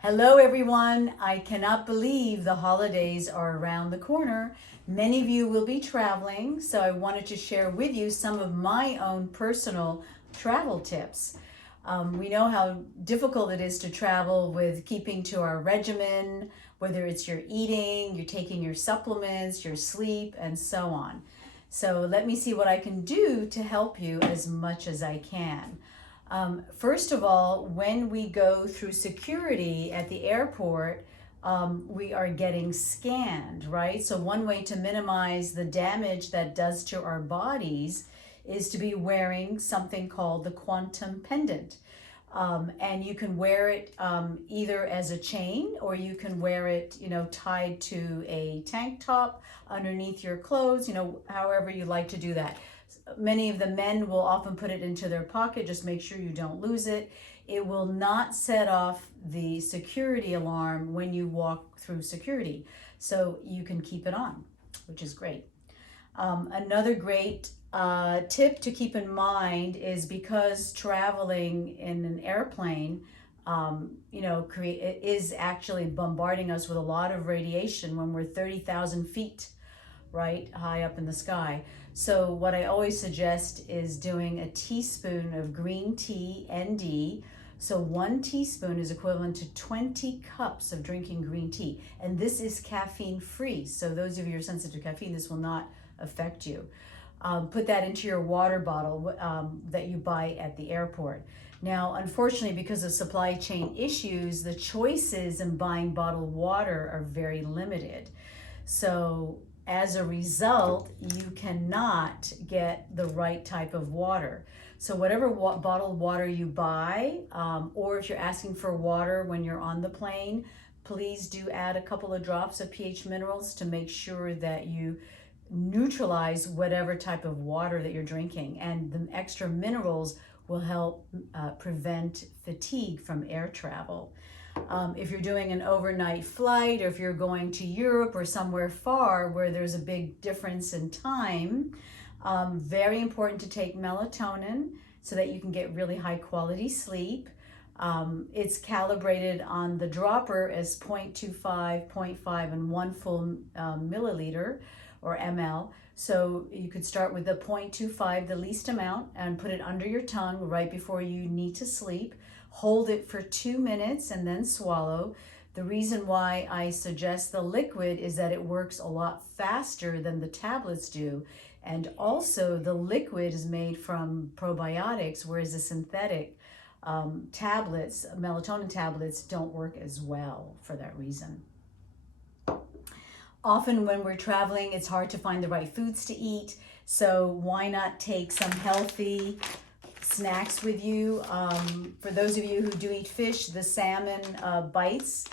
Hello, everyone. I cannot believe the holidays are around the corner. Many of you will be traveling, so I wanted to share with you some of my own personal travel tips. We know how difficult it is to travel with keeping to our regimen, whether it's your eating, you're taking your supplements, your sleep, and so on. So let me see what I can do to help you as much as I can. First of all, when we go through security at the airport, we are getting scanned, right? So, one way to minimize the damage that does to our bodies is to be wearing something called the quantum pendant. And you can wear it either as a chain or you can wear it, tied to a tank top underneath your clothes, however you like to do that. Many of the men will often put it into their pocket. Just make sure you don't lose it. It will not set off the security alarm when you walk through security. So you can keep it on, which is great. Another great tip to keep in mind is because traveling in an airplane, is actually bombarding us with a lot of radiation when we're 30,000 feet, right, high up in the sky. So what I always suggest is doing a teaspoon of green tea, ND. So 1 teaspoon is equivalent to 20 cups of drinking green tea. And this is caffeine free. So those of you who are sensitive to caffeine, this will not affect you. Put that into your water bottle that you buy at the airport. Now, unfortunately, because of supply chain issues, the choices in buying bottled water are very limited. So as a result, you cannot get the right type of water. So whatever bottled water you buy, or if you're asking for water when you're on the plane, please do add a couple of drops of pH minerals to make sure that you neutralize whatever type of water that you're drinking. And the extra minerals will help prevent fatigue from air travel. If you're doing an overnight flight or if you're going to Europe or somewhere far where there's a big difference in time, very important to take melatonin so that you can get really high quality sleep. It's calibrated on the dropper as 0.25, 0.5, and 1 full milliliter or ml. So you could start with the 0.25, the least amount, and put it under your tongue right before you need to sleep. Hold it for 2 minutes and then swallow. The reason why I suggest the liquid is that it works a lot faster than the tablets do. And also the liquid is made from probiotics, whereas the synthetic tablets, melatonin tablets, don't work as well for that reason. Often when we're traveling, it's hard to find the right foods to eat. So why not take some healthy snacks with you? For those of you who do eat fish, the salmon bites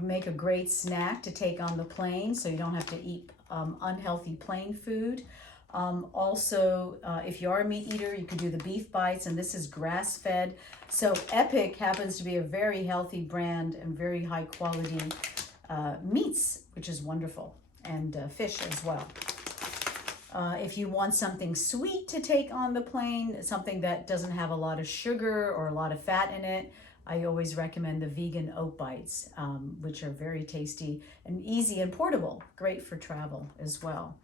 make a great snack to take on the plane, so you don't have to eat unhealthy plane food. Also, if you are a meat eater, you can do the beef bites, and this is grass-fed. So Epic happens to be a very healthy brand and very high quality meats, which is wonderful, and fish as well. If you want something sweet to take on the plane, something that doesn't have a lot of sugar or a lot of fat in it, I always recommend the vegan oat bites, which are very tasty and easy and portable, great for travel as well.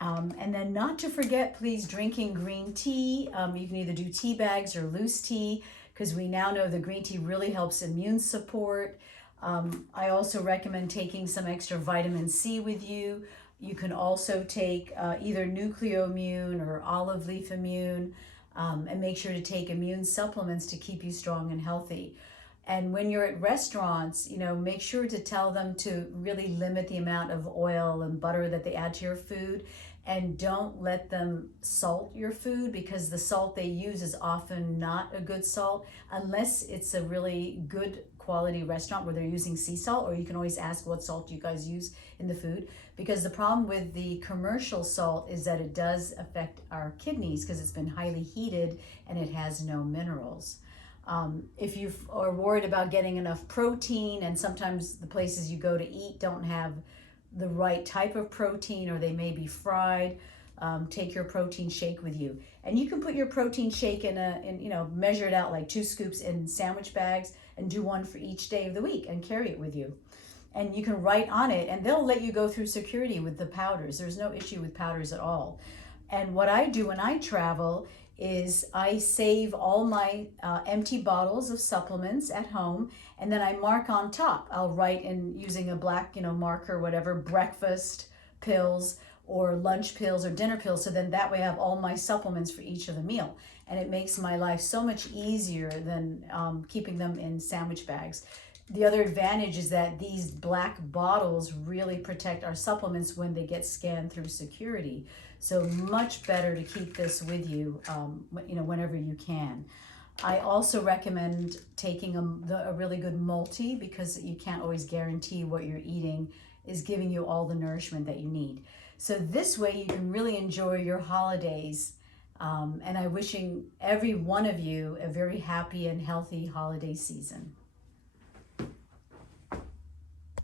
And then not to forget, please, drinking green tea. You can either do tea bags or loose tea, because we now know the green tea really helps immune support. I also recommend taking some extra vitamin C with you. You can also take either Nucleomune or olive leaf immune, and make sure to take immune supplements to keep you strong and healthy. And when you're at restaurants, make sure to tell them to really limit the amount of oil and butter that they add to your food, and don't let them salt your food, because the salt they use is often not a good salt unless it's a really good quality restaurant where they're using sea salt, or you can always ask what salt you guys use in the food, because the problem with the commercial salt is that it does affect our kidneys because it's been highly heated and it has no minerals. If you are worried about getting enough protein, and sometimes the places you go to eat don't have the right type of protein, or they may be fried, take your protein shake with you. And you can put your protein shake in measure it out like 2 scoops in sandwich bags, and do one for each day of the week and carry it with you. And you can write on it, and they'll let you go through security with the powders. There's no issue with powders at all. And what I do when I travel is I save all my empty bottles of supplements at home, and then I mark on top. I'll write in using a black, marker, whatever, breakfast pills or lunch pills or dinner pills. So then that way I have all my supplements for each of the meal. And it makes my life so much easier than keeping them in sandwich bags. The other advantage is that these black bottles really protect our supplements when they get scanned through security. So much better to keep this with you, whenever you can. I also recommend taking a really good multi, because you can't always guarantee what you're eating is giving you all the nourishment that you need. So this way you can really enjoy your holidays. And I'm wishing every one of you a very happy and healthy holiday season.